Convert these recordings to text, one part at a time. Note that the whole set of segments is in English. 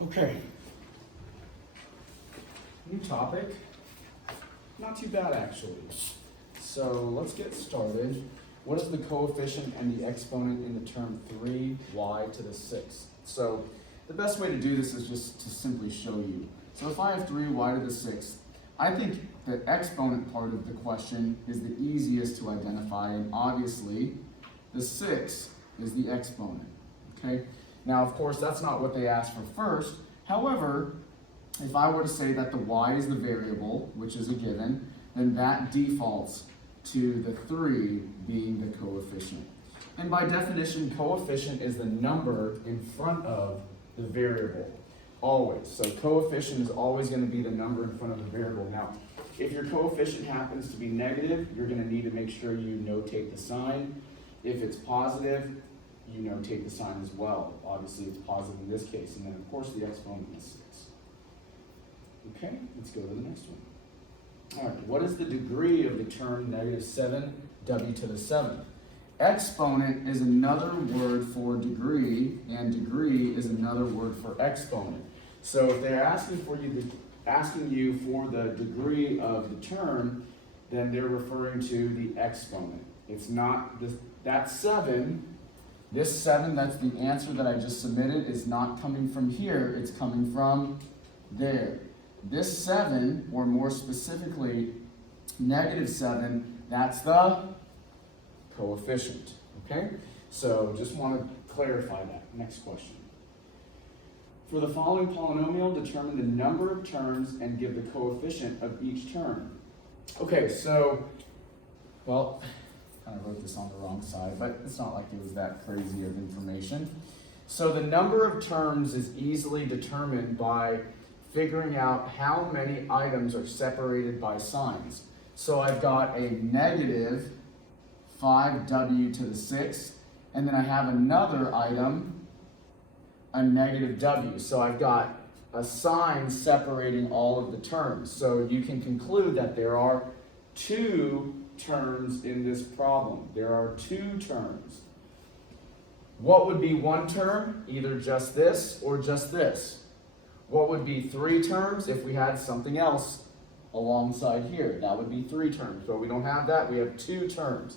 Okay. New topic. Not too bad actually. So let's get started. What is the coefficient and the exponent in the term 3y to the 6th? So the best way to do this is just to simply show you. So if I have 3y to the 6th, I think the exponent part of the question is the easiest to identify, and obviously the 6 is the exponent, okay? Now, of course, that's not what they asked for first. However, if I were to say that the y is the variable, which is a given, then that defaults to the 3 being the coefficient. And by definition, coefficient is the number in front of the variable, always. So coefficient is always going to be the number in front of the variable. Now, if your coefficient happens to be negative, you're going to need to make sure you notate the sign. If it's positive, you notate the sign as well. Obviously, it's positive in this case. And then, of course, the exponent is 6. Okay, let's go to the next one. All right, what is the degree of the term negative 7w to the 7th? Exponent is another word for degree, and degree is another word for exponent. So if they're asking you for the degree of the term, then they're referring to the exponent. It's not this, that 7. This 7, that's the answer that I just submitted, is not coming from here, it's coming from there. This 7, or more specifically, negative 7, that's the coefficient, okay? So just want to clarify that. Next question. For the following polynomial, determine the number of terms and give the coefficient of each term. Okay, so, well, I kind of wrote this on the wrong side, but it's not like it was that crazy of information. So the number of terms is easily determined by figuring out how many items are separated by signs. So I've got a negative 5w to the 6th, and then I have another item, a negative w. So I've got a sign separating all of the terms. So you can conclude that there are 2 terms in this problem. There are 2 terms. What would be one term? Either just this or just this. What would be 3 terms if we had something else alongside here? That would be 3 terms. But we don't have that. We have 2 terms.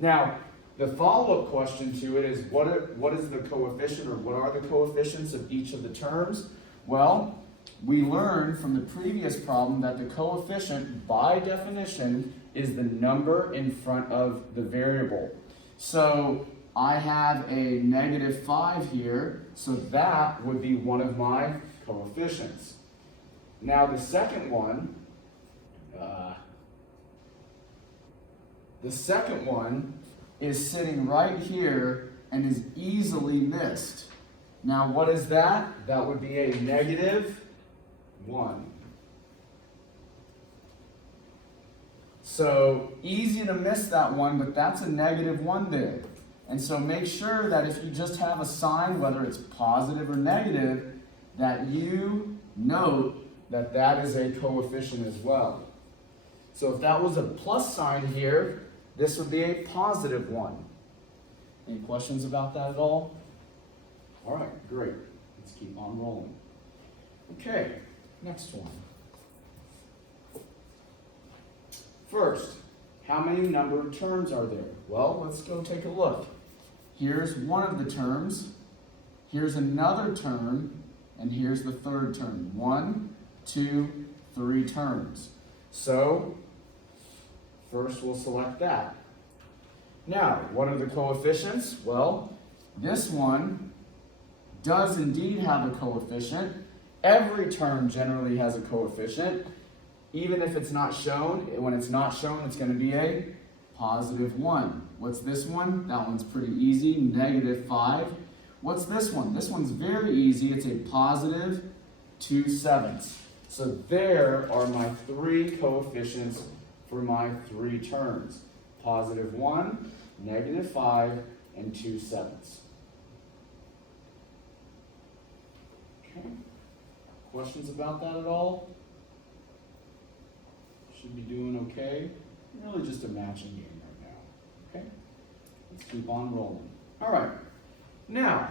Now, the follow-up question to it is what is the coefficient, or what are the coefficients of each of the terms? Well, we learned from the previous problem that the coefficient, by definition, is the number in front of the variable. So I have a negative 5 here, so that would be one of my coefficients. Now the second one is sitting right here and is easily missed. Now what is that? That would be a negative 1. So easy to miss that one, but that's a negative 1 there. And so make sure that if you just have a sign, whether it's positive or negative, that you note that that is a coefficient as well. So if that was a plus sign here, this would be a positive 1. Any questions about that at all? All right, great. Let's keep on rolling. Okay, next one. First, how many number of terms are there? Well, let's go take a look. Here's one of the terms, here's another term, and here's the third term. 1, 2, 3 terms. So, first we'll select that. Now, what are the coefficients? Well, this one does indeed have a coefficient. Every term generally has a coefficient. Even if it's not shown, when it's not shown, it's going to be a positive 1. What's this one? That one's pretty easy, negative 5. What's this one? This one's very easy. It's a positive 2/7. So there are my 3 coefficients for my 3 terms. Positive 1, negative 5, and 2/7. Okay. Questions about that at all? Should be doing okay. Really just a matching game right now. Okay? Let's keep on rolling. All right. Now,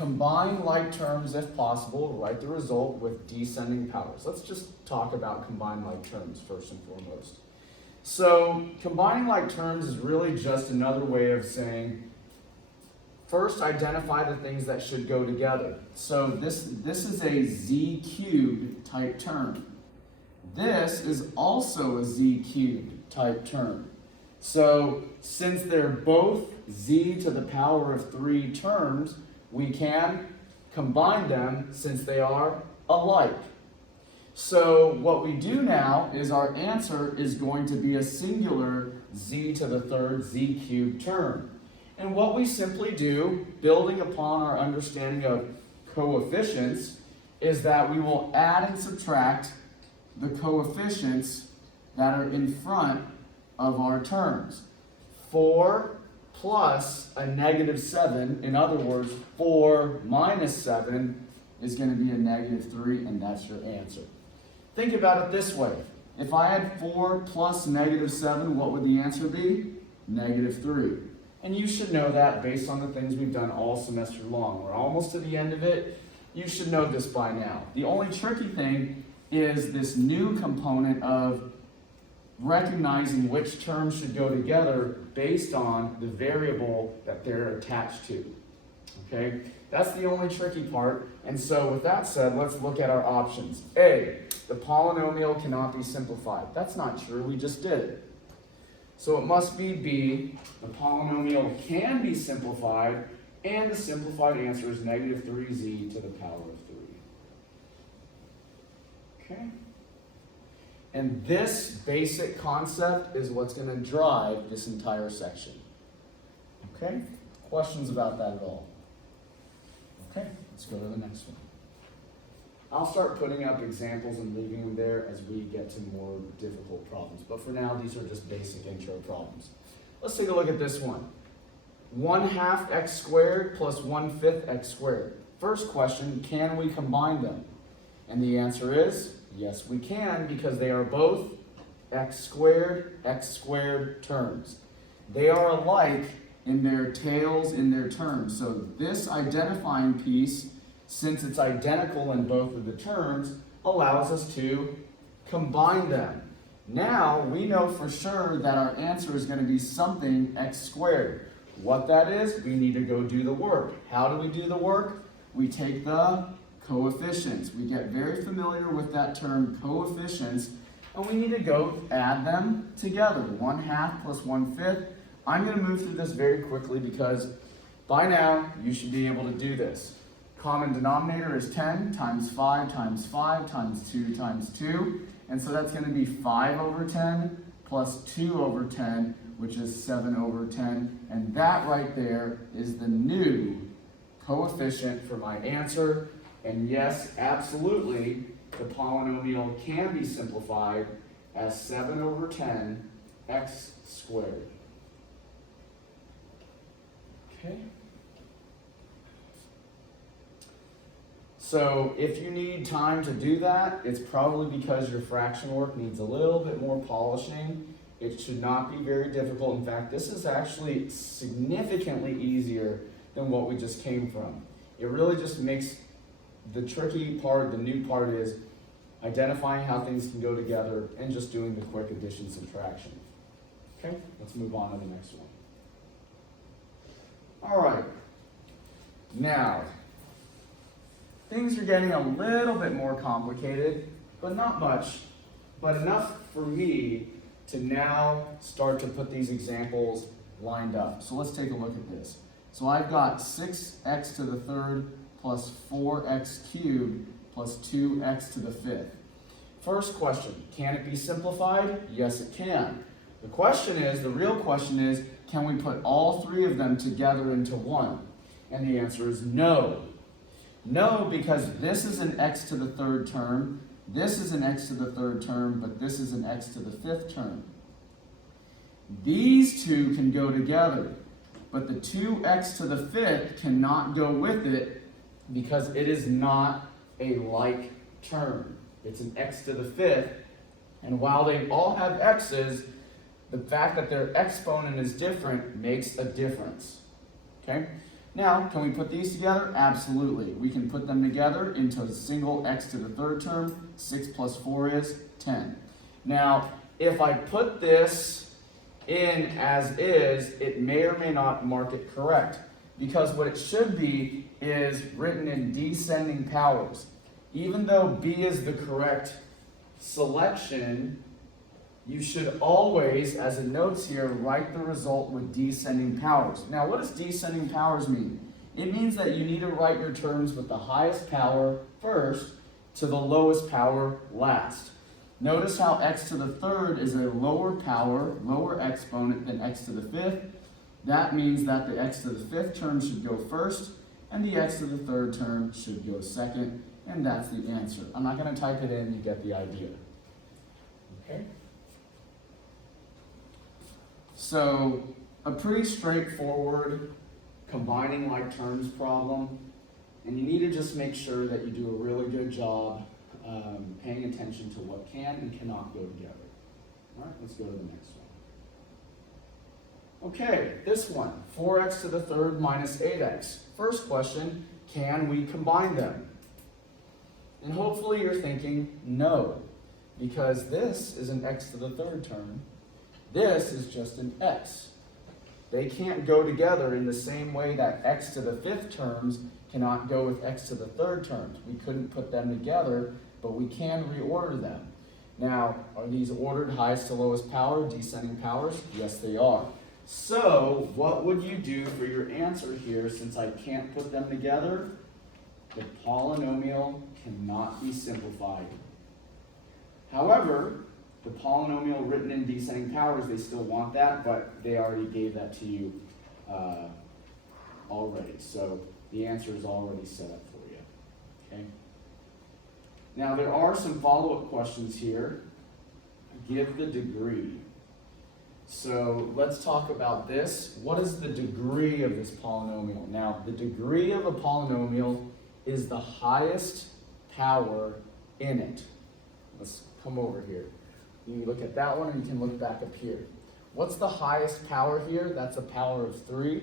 Combine like terms if possible. Write the result with descending powers. Let's just talk about combine like terms first and foremost. So combining like terms is really just another way of saying, first identify the things that should go together. So this is a z cubed type term. This is also a z cubed type term. So since they're both z to the power of 3 terms, we can combine them since they are alike. So what we do now is our answer is going to be a singular z to the 3rd z cubed term. And what we simply do, building upon our understanding of coefficients, is that we will add and subtract the coefficients that are in front of our terms. 4 plus a -7, in other words, 4 minus 7 is going to be a -3, and that's your answer. Think about it this way. If I had 4 plus -7, what would the answer be? -3. And you should know that based on the things we've done all semester long. We're almost to the end of it. You should know this by now. The only tricky thing is this new component of recognizing which terms should go together based on the variable that they're attached to. Okay? That's the only tricky part. And so with that said, let's look at our options. A, the polynomial cannot be simplified. That's not true, we just did it. So it must be B, the polynomial can be simplified, and the simplified answer is -3z to the power of 3. Okay? And this basic concept is what's going to drive this entire section. Okay? Questions about that at all? Okay, let's go to the next one. I'll start putting up examples and leaving them there as we get to more difficult problems. But for now, these are just basic intro problems. Let's take a look at this one. 1/2 x squared plus 1/5 x squared. First question, can we combine them? And the answer is, yes we can, because they are both x squared terms. They are alike in their tails, in their terms. So this identifying piece, since it's identical in both of the terms, allows us to combine them. Now we know for sure that our answer is going to be something x squared. What that is, we need to go do the work. How do we do the work? We take the coefficients. We get very familiar with that term, coefficients, and we need to go add them together. 1/2 plus 1/5. I'm going to move through this very quickly because by now you should be able to do this. Common denominator is 10 times 5 times 5 times 2 times 2. And so that's going to be 5/10 plus 2/10, which is 7/10. And that right there is the new coefficient for my answer. And yes, absolutely, the polynomial can be simplified as 7/10 x squared. Okay. So if you need time to do that, it's probably because your fraction work needs a little bit more polishing. It should not be very difficult. In fact, this is actually significantly easier than what we just came from. It really just makes the tricky part, the new part is identifying how things can go together and just doing the quick addition subtraction. Okay, let's move on to the next one. All right, now, things are getting a little bit more complicated, but not much, but enough for me to now start to put these examples lined up. So let's take a look at this. So I've got 6x to the 3rd plus 4x cubed plus 2x to the 5th. First question, can it be simplified? Yes, it can. The question is, the real question is, can we put all three of them together into one? And the answer is no. No, because this is an x to the 3rd term, this is an x to the 3rd term, but this is an x to the 5th term. These two can go together, but the 2x to the 5th cannot go with it because it is not a like term. It's an x to the 5th, and while they all have x's, the fact that their exponent is different makes a difference. Okay? Now, can we put these together? Absolutely. We can put them together into a single x to the third term. 6 plus 4 is 10. Now, if I put this in as is, it may or may not mark it correct, because what it should be is written in descending powers. Even though B is the correct selection, you should always, as it notes here, write the result with descending powers. Now, what does descending powers mean? It means that you need to write your terms with the highest power first to the lowest power last. Notice how x to the third is a lower power, lower exponent than x to the fifth. That means that the x to the fifth term should go first, and the x to the third term should go second, and that's the answer. I'm not going to type it in, you get the idea. Okay? So, a pretty straightforward combining like terms problem, and you need to just make sure that you do a really good job paying attention to what can and cannot go together. All right, let's go to the next one. Okay, this one, 4x to the third minus 8x. First question, can we combine them? And hopefully you're thinking no, because this is an x to the third term. This is just an x. They can't go together in the same way that x to the fifth terms cannot go with x to the third terms. We couldn't put them together, but we can reorder them. Now, are these ordered highest to lowest power, descending powers? Yes, they are. So, what would you do for your answer here since I can't put them together? The polynomial cannot be simplified. However, the polynomial written in descending powers, they still want that, but they already gave that to you already. So the answer is already set up for you. Okay. Now there are some follow-up questions here. Give the degree. So let's talk about this. What is the degree of this polynomial? Now the degree of a polynomial is the highest power in it. Let's come over here. You look at that one and you can look back up here. What's the highest power here? That's a power of 3.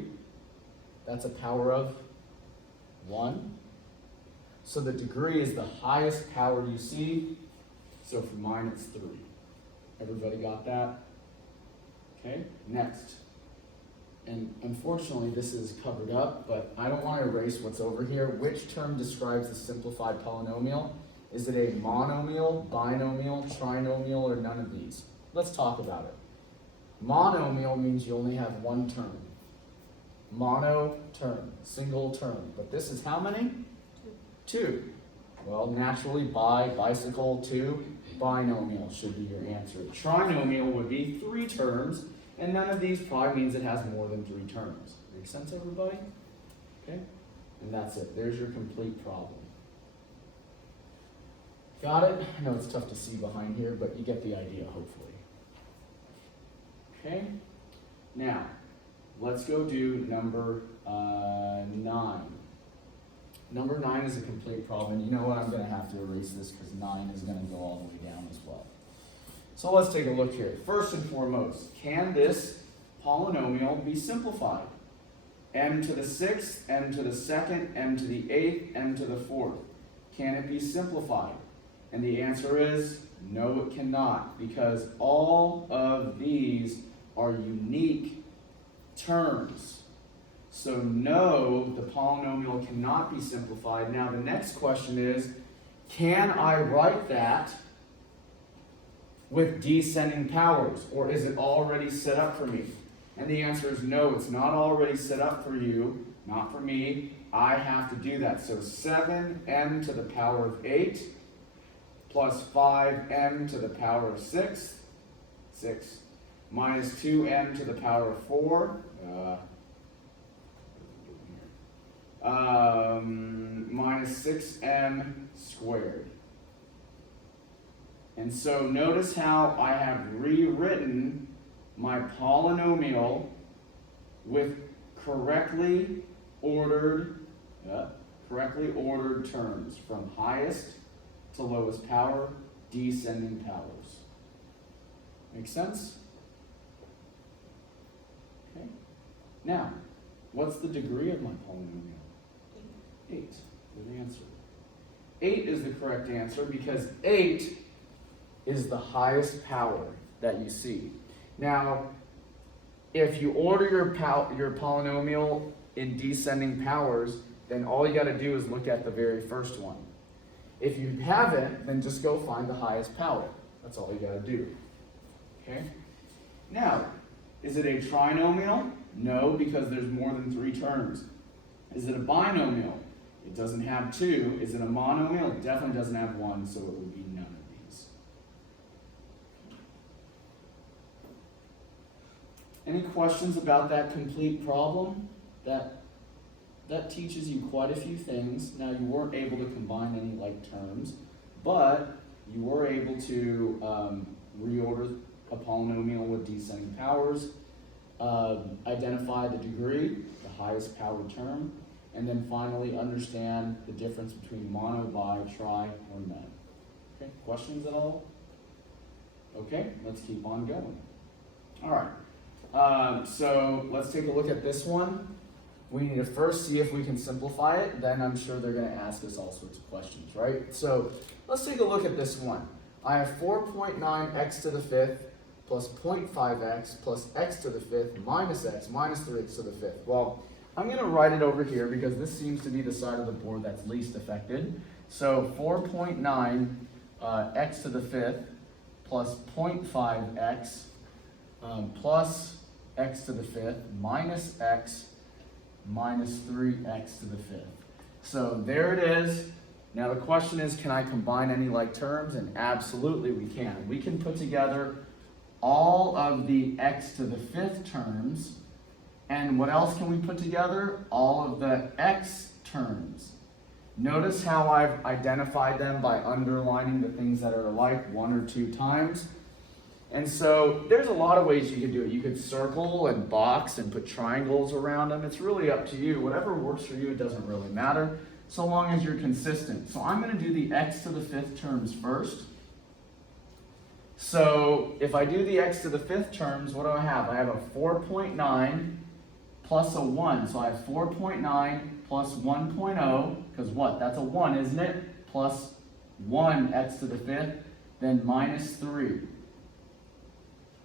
That's a power of 1. So the degree is the highest power you see. So for mine it's 3. Everybody got that? Okay, next. And unfortunately this is covered up, but I don't want to erase what's over here. Which term describes the simplified polynomial? Is it a monomial, binomial, trinomial, or none of these? Let's talk about it. Monomial means you only have one term. Mono term, single term. But this is how many? 2. Well, naturally, bicycle, 2, binomial should be your answer. Trinomial would be 3 terms, and none of these probably means it has more than 3 terms. Make sense, everybody? Okay? And that's it. There's your complete problem. Got it? I know it's tough to see behind here, but you get the idea, hopefully. Okay? Now, let's go do number 9. Number 9 is a complete problem, and you know what? I'm going to have to erase this because 9 is going to go all the way down as well. So let's take a look here. First and foremost, can this polynomial be simplified? M to the 6th, M to the 2nd, M to the 8th, M to the 4th. Can it be simplified? And the answer is no, it cannot, because all of these are unique terms. So no, the polynomial cannot be simplified. Now the next question is, can I write that with descending powers, or is it already set up for me? And the answer is no, it's not already set up for you, not for me. I have to do that. So 7m to the power of 8 plus 5m to the power of 6, minus 2m to the power of 4, minus 6m squared. And so notice how I have rewritten my polynomial with correctly ordered terms from highest to lowest power, descending powers. Make sense? Okay. Now, What's the degree of my polynomial? 8. Good answer. 8 is the correct answer because 8 is the highest power that you see. Now, if you order your polynomial in descending powers, then all you got to do is look at the very first one. If you haven't, then just go find the highest power. That's all you got to do. Okay? Now, is it a trinomial? No, because there's more than 3 terms. Is it a binomial? It doesn't have 2. Is it a monomial? It definitely doesn't have 1, so it would be none of these. Any questions about that complete problem? That teaches you quite a few things. Now, you weren't able to combine any like terms, but you were able to reorder a polynomial with descending powers, identify the degree, the highest powered term, and then finally understand the difference between mono, bi, tri, or none. Okay, questions at all? Okay, let's keep on going. All right, so let's take a look at this one. We need to first see if we can simplify it, then I'm sure they're going to ask us all sorts of questions, right? So let's take a look at this one. I have 4.9x to the 5th plus 0.5x plus x to the 5th minus x minus 3x to the 5th. Well, I'm going to write it over here because this seems to be the side of the board that's least affected. So 4.9 x to the 5th plus 0.5x plus x to the 5th minus x minus 3x to the 5th. So there it is. Now the question is, can I combine any like terms? And absolutely we can. We can put together all of the x to the 5th terms. And what else can we put together? All of the x terms. Notice how I've identified them by underlining the things that are alike 1 or 2 times. And so there's a lot of ways you could do it. You could circle and box and put triangles around them. It's really up to you. Whatever works for you, it doesn't really matter, so long as you're consistent. So I'm going to do the x to the 5th terms first. So if I do the x to the 5th terms, what do I have? I have a 4.9 plus a 1. So I have 4.9 plus 1.0, because what? That's a 1, isn't it? Plus 1 x to the 5th, then minus 3.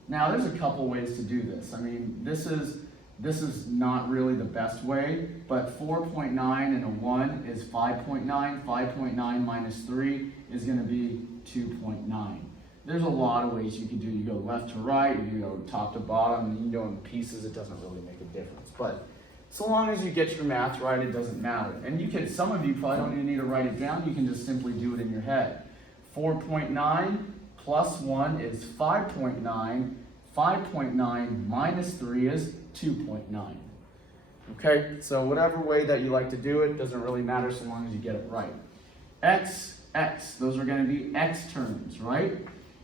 Now, there's a couple ways to do this. I mean, this is not really the best way, but 4.9 and a 1 is 5.9. 5.9 minus 3 is going to be 2.9. There's a lot of ways you can do. You go left to right, you go top to bottom, and you can go in pieces. It doesn't really make a difference. But so long as you get your math right, it doesn't matter. And you can, some of you probably don't even need to write it down. You can just simply do it in your head. 4.9 plus 1 is 5.9. 5.9 minus 3 is 2.9. Okay, so whatever way that you like to do it, doesn't really matter so long as you get it right. X, those are going to be x terms, right?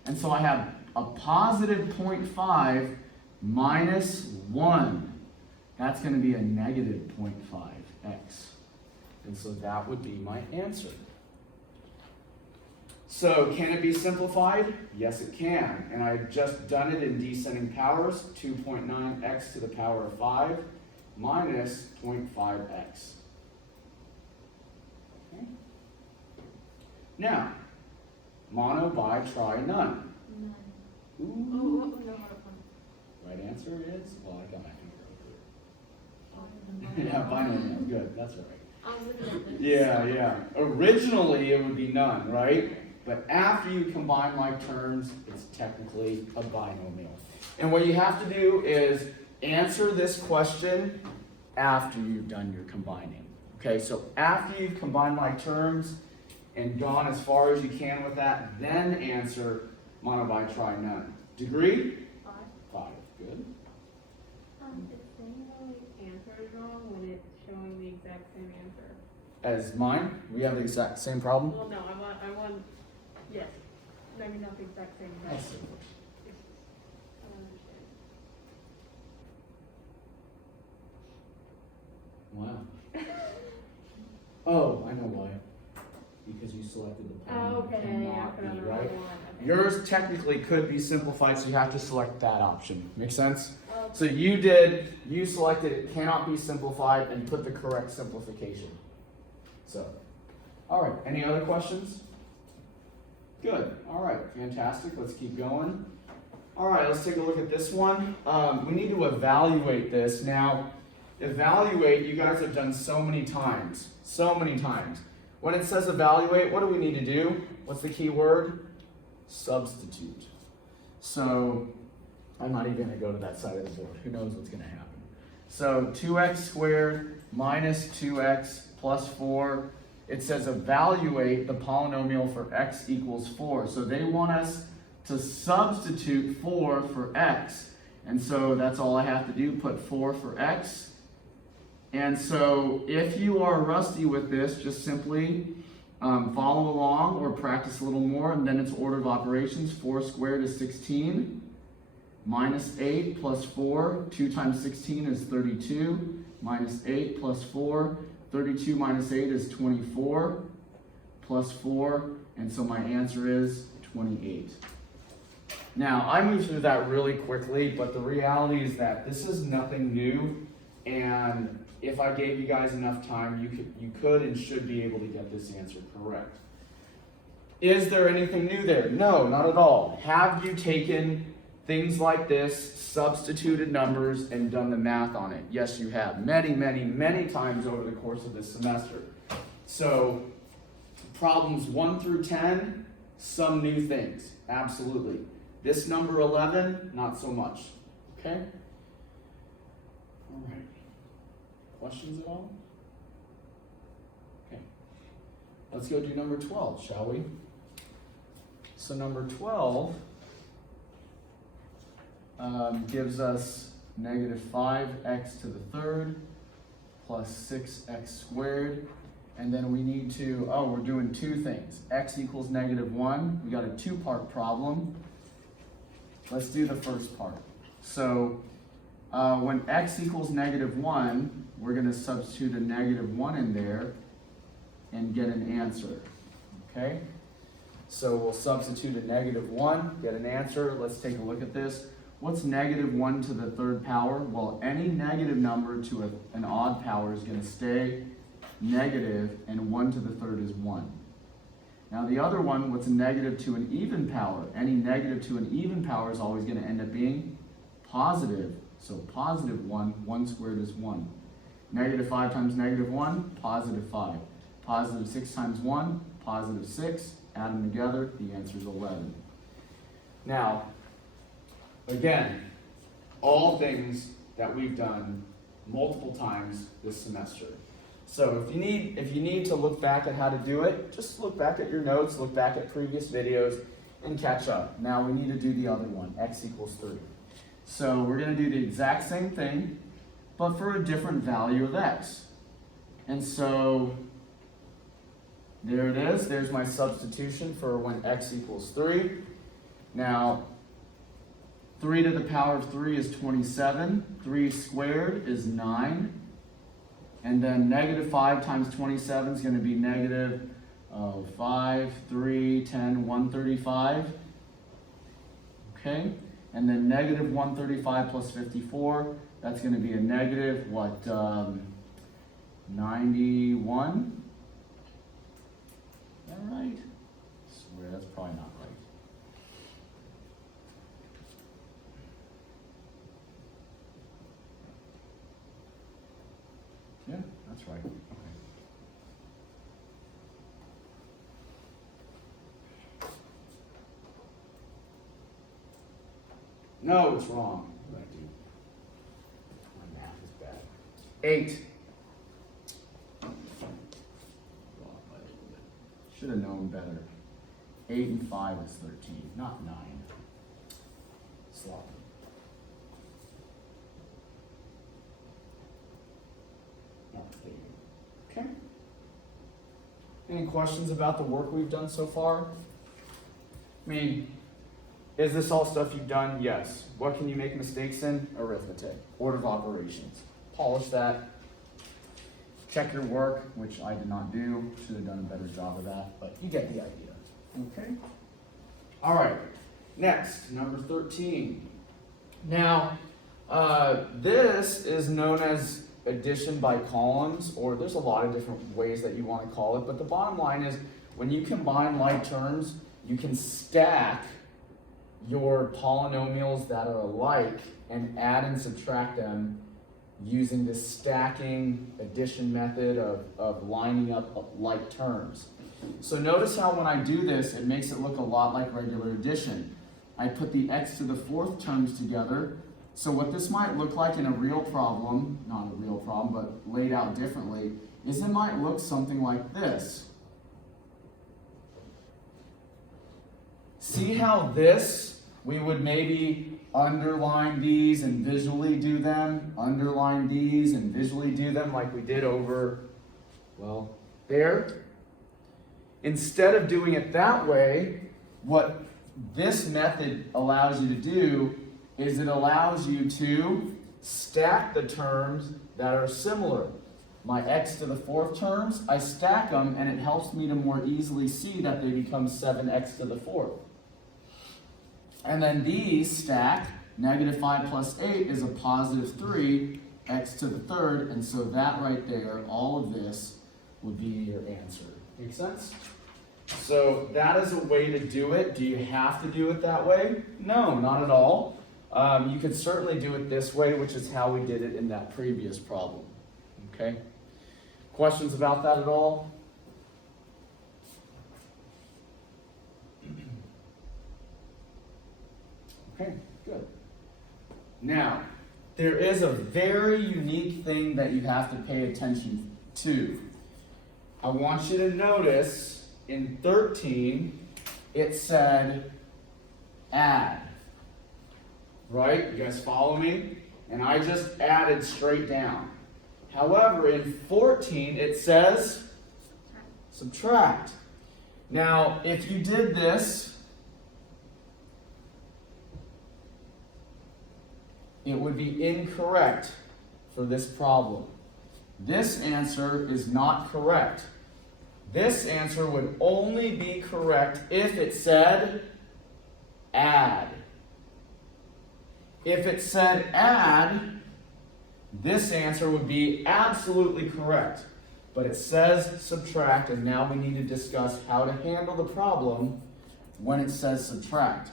And so I have a positive 0.5 minus 1. That's going to be a negative 0.5x. And so that would be my answer. So can it be simplified? Yes, it can. And I've just done it in descending powers. 2.9x to the power of 5 minus 0.5x. Okay. Now, mono, bi, tri, none. None. Ooh. Oh, no. Right answer is, well, I got my finger over Yeah, it. Yeah, binomial. Good, that's right. I was looking at this. Yeah. Originally, it would be none, right? But after you combine like terms, it's technically a binomial. And what you have to do is answer this question after you've done your combining. Okay, so after you've combined like terms and gone as far as you can with that, then answer mono, bi, tri, none. Degree? 5. 5. Good. It's saying the answer is wrong when it's showing the exact same answer. As mine? We have the exact same problem? Well, no, I want, yes. Maybe not the exact same. But I see. I don't understand. Wow. Oh, I know why. Because you selected the polynomial. Okay, cannot yeah, be, okay. right? Yours technically could be simplified, so you have to select that option. Make sense? So you selected it cannot be simplified and put the correct simplification. So, all right, any other questions? Good, all right, fantastic, let's keep going. All right, let's take a look at this one. We need to evaluate this. Now, evaluate, you guys have done so many times. When it says evaluate, what do we need to do? What's the key word? Substitute. So, I'm not even gonna go to that side of the board. Who knows what's gonna happen? So, 2x squared minus 2x plus 4. It says evaluate the polynomial for x equals 4. So they want us to substitute 4 for x. And so that's all I have to do, put 4 for x. And so if you are rusty with this, just simply follow along or practice a little more, and then it's order of operations. 4 squared is 16, minus 8 plus 4, 2 times 16 is 32, minus 8 plus 4, 32 minus 8 is 24, plus 4, and so my answer is 28. Now, I moved through that really quickly, but the reality is that this is nothing new, and if I gave you guys enough time, you could and should be able to get this answer correct. Is there anything new there? No, not at all. Have you taken things like this, substituted numbers, and done the math on it? Yes, you have. Many, many, many times over the course of this semester. So, problems 1 through 10, some new things. Absolutely. This number 11, not so much. Okay? All right. Questions at all? Okay. Let's go do number 12, shall we? So number 12 gives us negative 5x to the third plus 6x squared. And then we need to, we're doing two things. X equals negative 1. We got a two-part problem. Let's do the first part. So when x equals negative 1, we're going to substitute a negative 1 in there and get an answer. Okay? So we'll substitute a negative 1, get an answer. Let's take a look at this. What's negative 1 to the third power? Well, any negative number to an odd power is going to stay negative, and 1 to the third is 1. Now the other one, what's a negative to an even power? Any negative to an even power is always going to end up being positive. So positive 1, 1 squared is 1. Negative 5 times negative 1, positive 5. Positive 6 times 1, positive 6. Add them together, the answer is 11. Now, again, all things that we've done multiple times this semester. So if you need to look back at how to do it, just look back at your notes, look back at previous videos, and catch up. Now we need to do the other one, x equals 3. So we're going to do the exact same thing, but for a different value of x. And so there it is. There's my substitution for when x equals 3. Now, 3 to the power of 3 is 27. 3 squared is 9. And then negative 5 times 27 is going to be negative 5, 3, 10, 135. Okay? And then negative 135 plus 54, that's going to be a negative, 91? Is that right? I swear, that's probably not right. Yeah, that's right. Okay. No, it's wrong. What did I do? My math is bad. 8. Should have known better. 8 and 5 is 13, not 9. Sloppy. Okay. Any questions about the work we've done so far? I mean, is this all stuff you've done? Yes. What can you make mistakes in? Arithmetic, order of operations. Polish that. Check your work, which I did not do. Should have done a better job of that, but you get the idea. Okay? All right. Next, number 13. Now, This is known as addition by columns, or there's a lot of different ways that you want to call it, but the bottom line is when you combine like terms, you can stack your polynomials that are alike and add and subtract them using the stacking addition method of lining up like terms. So notice how when I do this, it makes it look a lot like regular addition. I put the x to the fourth terms together. So what this might look like in a real problem, not a real problem, but laid out differently, is it might look something like this. See how this, we would maybe underline these and visually do them, underline these and visually do them like we did over, well, there. Instead of doing it that way, what this method allows you to do is it allows you to stack the terms that are similar. My x to the fourth terms, I stack them and it helps me to more easily see that they become 7x to the fourth. And then these stack, negative 5 plus 8 is a positive 3, x to the third, and so that right there, all of this would be your answer. Make sense? So that is a way to do it. Do you have to do it that way? No, not at all. You could certainly do it this way, which is how we did it in that previous problem. Okay? Questions about that at all? Okay, good. Now, there is a very unique thing that you have to pay attention to. I want you to notice in 13, it said add. Right? You guys follow me? And I just added straight down. However, in 14, it says subtract. Now, if you did this, it would be incorrect for this problem. This answer is not correct. This answer would only be correct if it said add. If it said add, this answer would be absolutely correct. But it says subtract, and now we need to discuss how to handle the problem when it says subtract.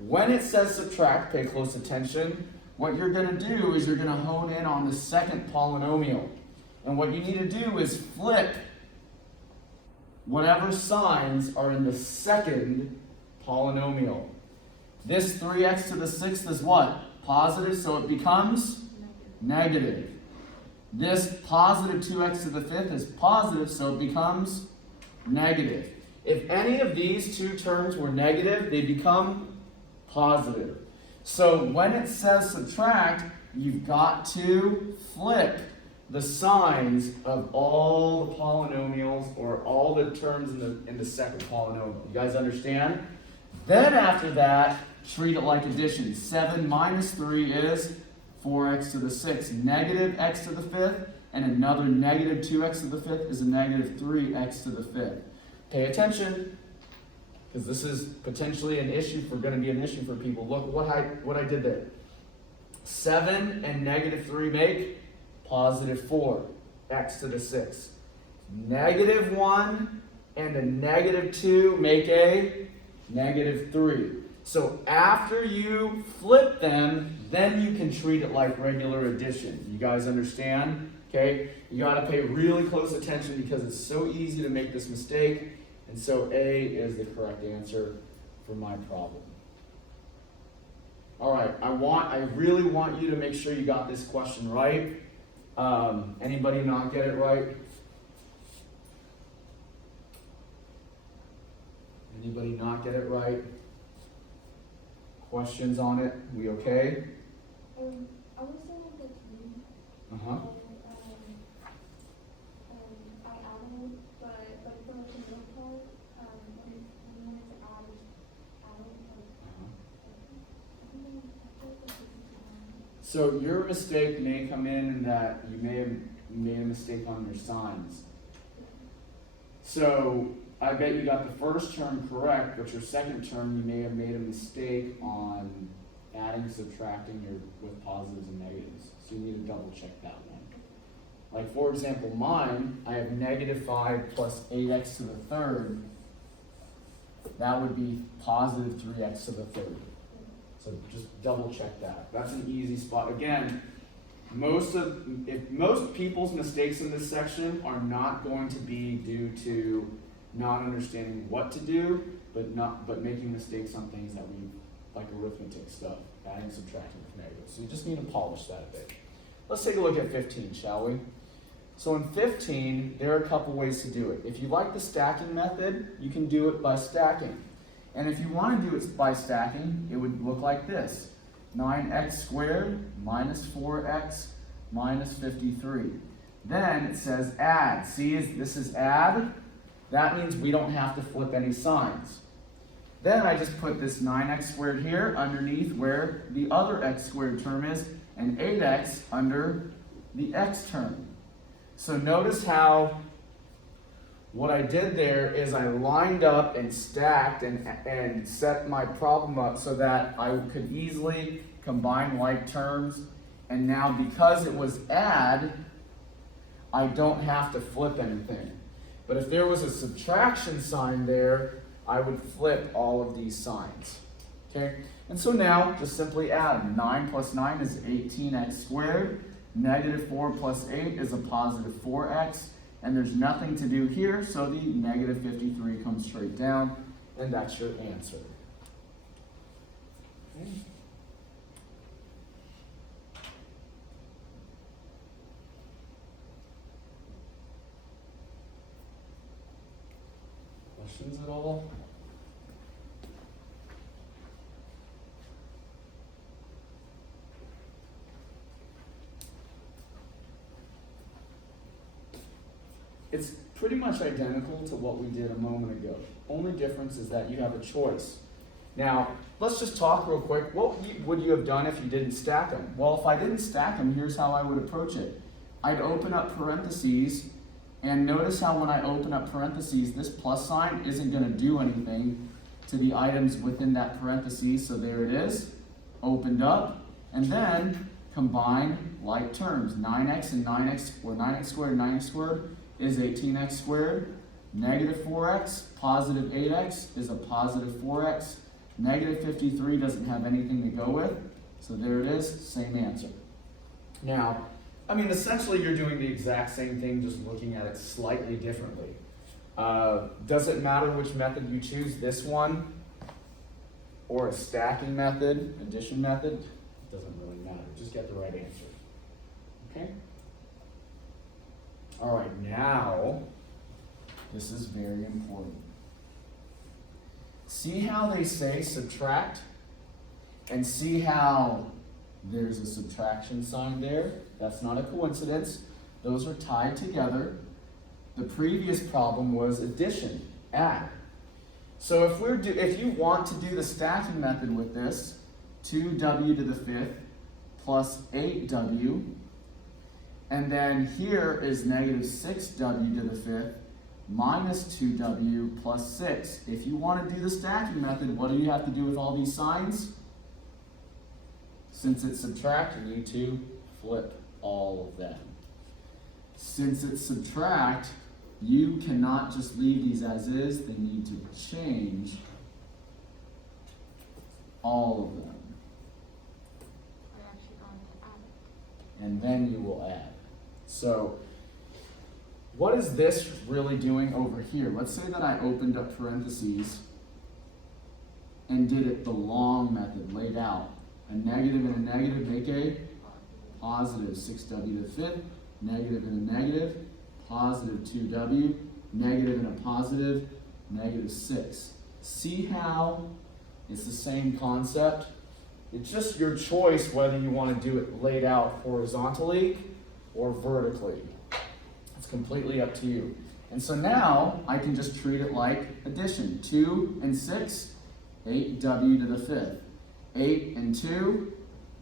When it says subtract, pay close attention. What you're going to do is you're going to hone in on the second polynomial. And what you need to do is flip whatever signs are in the second polynomial. This 3x to the sixth is what? Positive, so it becomes negative. This positive 2x to the fifth is positive, so it becomes negative. If any of these two terms were negative, they become positive. So when it says subtract, you've got to flip the signs of all the polynomials or all the terms in the second polynomial. You guys understand? Then after that, treat it like addition. 7 minus 3 is 4x to the 6th. Negative x to the 5th, and another negative 2x to the 5th is a negative 3x to the 5th. Pay attention, because this is potentially going to be an issue for people. Look what I did there. 7 and negative 3 make positive 4, x to the 6th. Negative 1 and a negative 2 make a negative 3. So after you flip them, then you can treat it like regular addition. You guys understand? Okay? You got to pay really close attention because it's so easy to make this mistake. And so A is the correct answer for my problem. All right, I really want you to make sure you got this question right. Anybody not get it right? Anybody not get it right? Questions on it? We okay? I was saying that Uh-huh. I added, but for like the middle part, when you wanted to add, So your mistake may come in that you may have made a mistake on your signs. So I bet you got the first term correct, but your second term you may have made a mistake on adding, subtracting with positives and negatives. So you need to double check that one. Like for example, mine, I have -5 plus 8x to the third. That would be positive 3x to the third. So just double check that. That's an easy spot. Again, most people's mistakes in this section are not going to be due to not understanding what to do, but making mistakes on things that we like arithmetic stuff, adding, subtracting with negatives. So you just need to polish that a bit. Let's take a look at 15, shall we? So in 15, there are a couple ways to do it. If you like the stacking method, you can do it by stacking. And if you want to do it by stacking, it would look like this. 9x squared minus 4x minus 53. Then it says add. See, this is add. That means we don't have to flip any signs. Then I just put this 9x squared here underneath where the other x squared term is, and 8x under the x term. So notice how what I did there is I lined up and stacked and set my problem up so that I could easily combine like terms. And now because it was add, I don't have to flip anything. But if there was a subtraction sign there, I would flip all of these signs. Okay? And so now, just simply add them. 9 plus 9 is 18x squared. Negative 4 plus 8 is a positive 4x. And there's nothing to do here, so the negative 53 comes straight down, and that's your answer. Okay. Questions at all? It's pretty much identical to what we did a moment ago. Only difference is that you have a choice. Now, let's just talk real quick. What would you have done if you didn't stack them? Well, if I didn't stack them, here's how I would approach it. I'd open up parentheses, and notice how when I open up parentheses, this plus sign isn't going to do anything to the items within that parentheses. So there it is, opened up, and then combine like terms. 9x and 9x, or 9x squared and 9x squared is 18x squared. Negative 4x, positive 8x is a positive 4x. Negative 53 doesn't have anything to go with, so there it is, same answer. Now, I mean, essentially you're doing the exact same thing, just looking at it slightly differently. Does it matter which method you choose, this one or a stacking method, addition method? It doesn't really matter, just get the right answer. Okay? All right, now, this is very important. See how they say subtract? And see how there's a subtraction sign there? That's not a coincidence. Those are tied together. The previous problem was addition, add. So if you want to do the stacking method with this, 2w to the 5th plus 8w, and then here is negative 6w to the 5th minus 2w plus 6. If you want to do the stacking method, what do you have to do with all these signs? Since it's subtract, you need to flip all of them. Since it's subtract, you cannot just leave these as is. They need to change all of them. We're actually going to add it. And then you will add. So, what is this really doing over here? Let's say that I opened up parentheses and did it the long method, laid out. A negative and a negative make a positive 6w to the 5th, negative and a negative, positive 2w, negative and a positive, negative 6. See how it's the same concept? It's just your choice whether you want to do it laid out horizontally or vertically. It's completely up to you. And so now I can just treat it like addition. 2 and 6, 8w to the 5th. 8 and 2,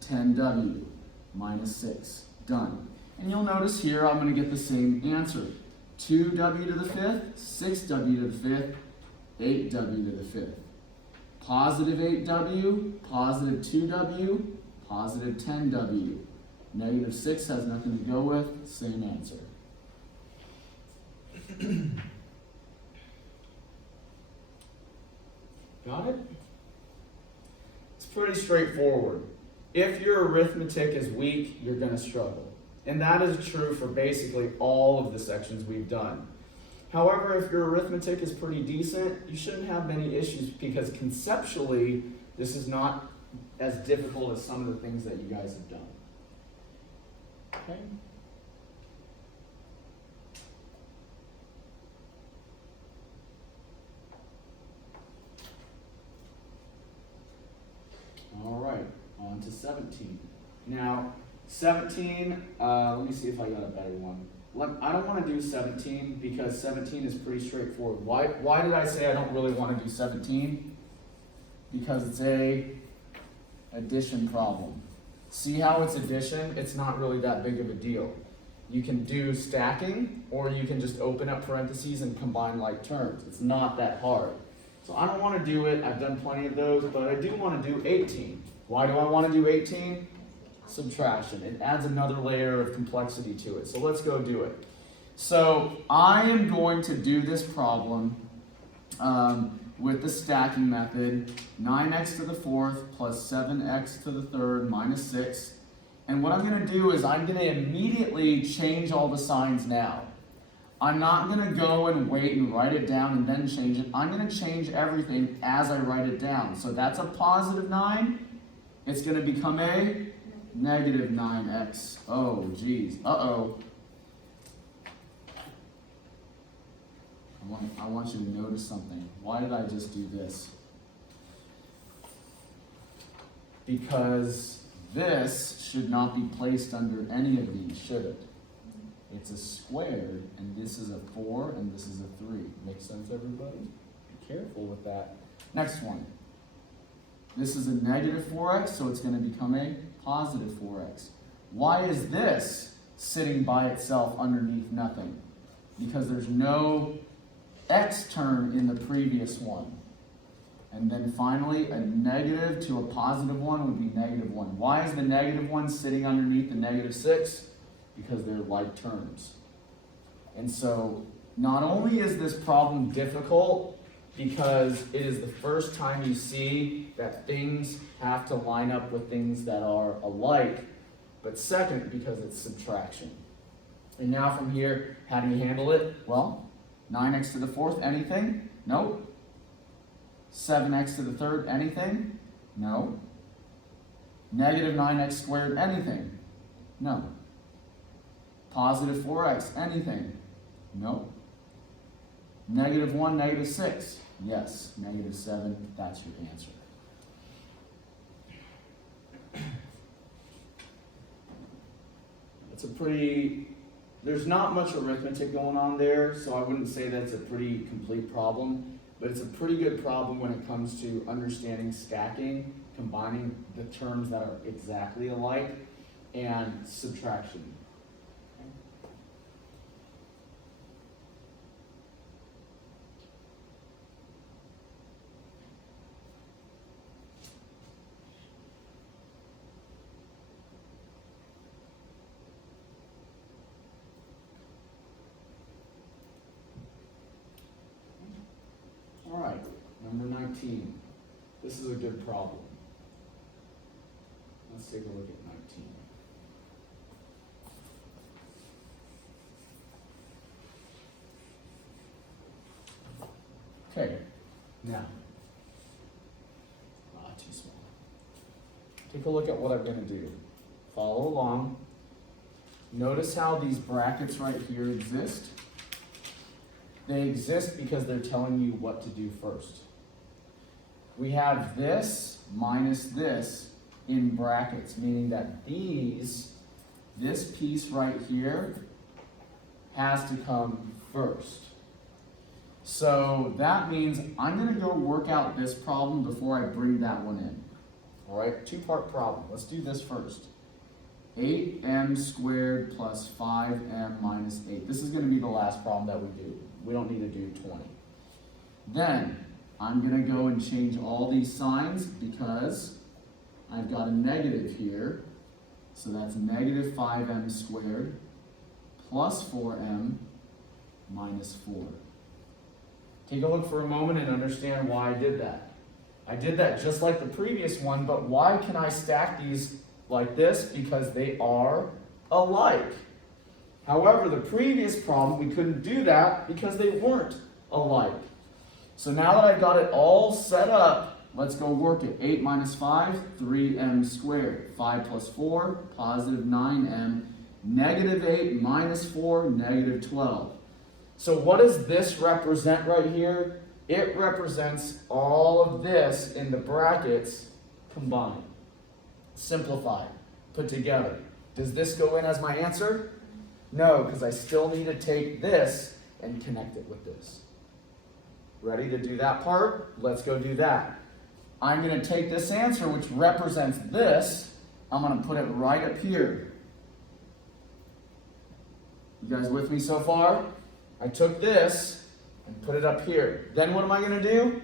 10w minus 6. Done. And you'll notice here I'm going to get the same answer. 2w to the 5th, 6w to the 5th, 8w to the 5th. positive 8w, positive 2w, positive 10w. Negative 6 has nothing to go with, same answer. Got it? It's pretty straightforward. If your arithmetic is weak, you're going to struggle. And that is true for basically all of the sections we've done. However, if your arithmetic is pretty decent, you shouldn't have many issues because conceptually, this is not as difficult as some of the things that you guys have done. Okay? All right, on to 17. Now, 17, let me see if I got a better one. I don't want to do 17 because 17 is pretty straightforward. Why did I say I don't really want to do 17? Because it's a addition problem. See how it's addition? It's not really that big of a deal. You can do stacking, or you can just open up parentheses and combine like terms. It's not that hard. So I don't want to do it. I've done plenty of those, but I do want to do 18. Why do I want to do 18? Subtraction. It adds another layer of complexity to it. So let's go do it. So I am going to do this problem with the stacking method, 9x to the fourth plus 7x to the third minus 6. And what I'm going to do is I'm going to immediately change all the signs now. I'm not going to go and wait and write it down and then change it. I'm going to change everything as I write it down. So that's a positive 9. It's going to become a negative 9x. Oh, geez. Uh-oh. I want you to notice something. Why did I just do this? Because this should not be placed under any of these, should it? It's a squared, and this is a 4, and this is a 3. Makes sense, everybody? Be careful with that. Next one. This is a negative 4x, so it's going to become a positive 4x. Why is this sitting by itself underneath nothing? Because there's no x term in the previous one. And then finally, a negative to a positive 1 would be negative 1. Why is the negative 1 sitting underneath the negative 6? Because they're like terms. And so, not only is this problem difficult, because it is the first time you see that things have to line up with things that are alike, but second, because it's subtraction. And now from here, how do you handle it? Well, 9x to the fourth, anything? Nope. 7x to the third, anything? No. Negative 9x squared, anything? No. Positive 4x, anything? No. Negative 1, negative 6? Yes. Negative 7, that's your answer. It's a pretty, there's not much arithmetic going on there, so I wouldn't say that's a pretty complete problem, but it's a pretty good problem when it comes to understanding stacking, combining the terms that are exactly alike, and subtraction. All right, number 19. This is a good problem. Let's take a look at 19. Okay, now, too small. Take a look at what I'm going to do. Follow along. Notice how these brackets right here exist. They exist because they're telling you what to do first. We have this minus this in brackets, meaning that this piece right here has to come first. So that means I'm going to go work out this problem before I bring that one in. All right, two-part problem. Let's do this first. 8m squared plus 5m minus 8. This is going to be the last problem that we do. We don't need to do 20. Then, I'm going to go and change all these signs because I've got a negative here. So that's negative 5m squared plus 4m minus 4. Take a look for a moment and understand why I did that. I did that just like the previous one, but why can I stack these like this? Because they are alike. However, the previous problem, we couldn't do that because they weren't alike. So now that I've got it all set up, let's go work it. 8 minus 5, 3m squared. 5 plus 4, positive 9m. Negative 8 minus 4, negative 12. So what does this represent right here? It represents all of this in the brackets combined, simplified, put together. Does this go in as my answer? No, because I still need to take this and connect it with this. Ready to do that part? Let's go do that. I'm going to take this answer, which represents this. I'm going to put it right up here. You guys with me so far? I took this and put it up here. Then what am I going to do?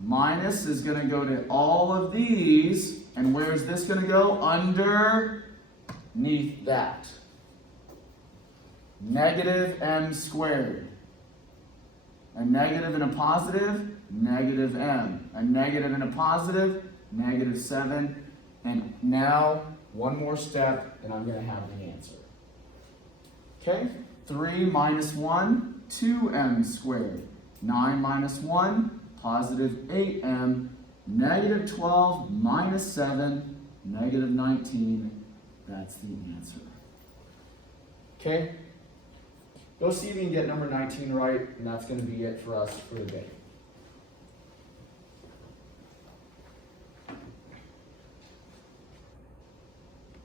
Minus is going to go to all of these. And where is this going to go? Underneath that. Negative m squared. A negative and a positive, negative m. A negative and a positive, negative 7. And now, one more step, and I'm going to have the answer. Okay? 3 minus 1, 2m squared. 9 minus 1, positive 8m. Negative 12 minus 7, negative 19. That's the answer. Okay? Go see if you can get number 19 right, and that's going to be it for us for the day.